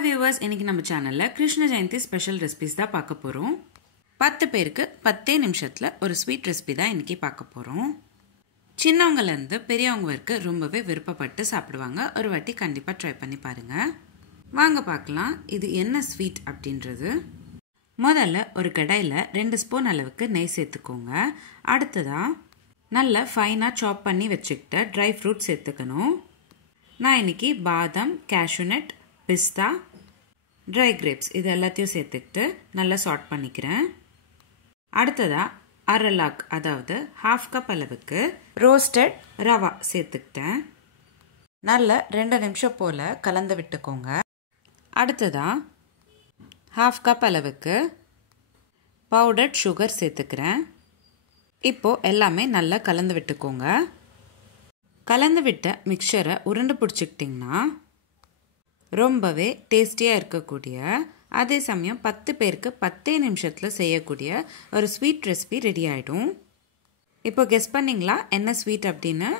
Hi viewers, இன்னைக்கு நம்ம சேனல்ல கிருஷ்ண ஜெயந்தி ஸ்பெஷல் ரெசிபீஸ் தான் பார்க்க போறோம். 10 பேருக்கு 10 நிமிஷத்துல ஒரு ஸ்வீட் ரெசிபி தான் இன்னைக்கு பார்க்க போறோம். சின்னவங்கல இருந்து பெரியவங்க வரைக்கும் ரொம்பவே விருப்பப்பட்டு சாப்பிடுவாங்க. ஒரு வாட்டி கண்டிப்பா ட்ரை பண்ணி பாருங்க. வாங்க பார்க்கலாம் இது என்ன ஸ்வீட் அப்படின்றது. முதல்ல ஒரு கடாயில 2 ஸ்பூன் அளவுக்கு நெய் சேர்த்துக்கோங்க. அடுத்ததா நல்ல ஃபைனா சாப் பண்ணி வச்சிட்ட ட்ரை ஃப்ரூட் சேர்த்துக்கணும். நான் இன்னைக்கு பாதாம், கேஷ்யூ நட், பிஸ்தா, ட்ரை கிரேப்ஸ் இது எல்லாத்தையும் சேர்த்துக்கிட்டு நல்லா சாட் பண்ணிக்கிறேன். அடுத்ததா அரை லாக் அதாவது ½ கப் அளவுக்கு ரோஸ்டட் ரவா சேர்த்துக்கிட்டேன். நல்லா 2 நிமிஷம் போல் கலந்து விட்டுக்கோங்க. அடுத்ததா ½ கப் அளவுக்கு பவுடர்ட் சுகர் சேர்த்துக்கிறேன். இப்போது எல்லாமே நல்லா கலந்து விட்டுக்கோங்க. கலந்து விட்ட மிக்சரை உருண்டை பிடிச்சிக்கிட்டிங்கன்னா ரொம்பவே டேஸ்டியாக இருக்கக்கூடிய அதே சமயம் 10 பேருக்கு 10 நிமிஷத்தில் செய்யக்கூடிய ஒரு ஸ்வீட் ரெசிபி ரெடி ஆகிடும். இப்போ கெஸ் பண்ணிங்களா என்ன ஸ்வீட் அப்படின்னு?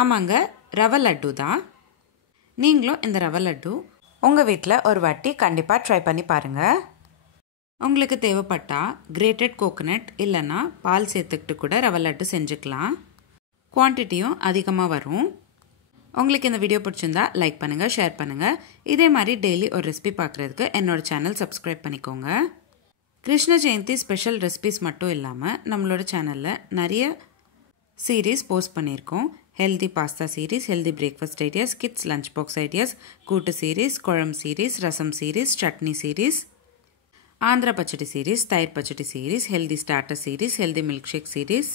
ஆமாங்க, ரவை லட்டு தான். நீங்களும் இந்த ரவை லட்டு உங்கள் வீட்டில் ஒரு வாட்டி கண்டிப்பாக ட்ரை பண்ணி பாருங்கள். உங்களுக்கு தேவைப்பட்டால் கிரேட்டட் கோகோனட் இல்லைன்னா பால் சேர்த்துக்கிட்டு கூட ரவை லட்டு செஞ்சுக்கலாம். குவான்டிட்டியும் அதிகமாக வரும். உங்களுக்கு இந்த வீடியோ பிடிச்சிருந்தா லைக் பண்ணுங்கள், ஷேர் பண்ணுங்கள். இதே மாதிரி டெய்லி ஒரு ரெசிபி பார்க்குறதுக்கு என்னோட சேனல் சப்ஸ்கிரைப் பண்ணிக்கோங்க. கிருஷ்ண ஜெயந்தி ஸ்பெஷல் ரெசிபிஸ் மட்டும் இல்லாமல் நம்மளோட சேனலில் நிறைய சீரீஸ் போஸ்ட் பண்ணியிருக்கோம். Healthy pasta series, healthy breakfast ideas, kids lunch box ideas, கூட்டு சீரீஸ், குழம்பு சீரீஸ், ரசம் சீரீஸ், சட்னி சீரீஸ், ஆந்திரா பச்சடி சீரீஸ், தயிர் பச்சடி series, healthy starter series, healthy milk shake series,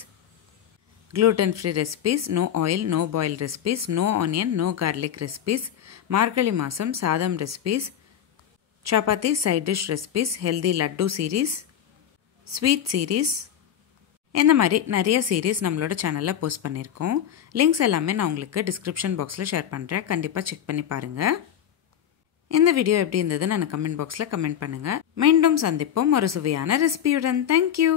gluten-free recipes, no oil, no boil recipes, no onion, no garlic recipes, மார்கழி மாதம் சாதம் recipes, chapati side dish recipes, healthy laddu series, sweet series, இந்த மாதிரி நிறைய series நம்மளோட சேனலில் post பண்ணியிருக்கோம். Links எல்லாமே நான் உங்களுக்கு டிஸ்கிரிப்ஷன் பாக்ஸில் ஷேர் பண்ணுறேன். கண்டிப்பாக செக் பண்ணி பாருங்கள். இந்த வீடியோ எப்படி இருந்ததுன்னு நான் கமெண்ட் பாக்ஸில் கமெண்ட் பண்ணுங்கள். மீண்டும் சந்திப்போம் ஒரு சுவையான ரெசிபியுடன். தேங்க்யூ.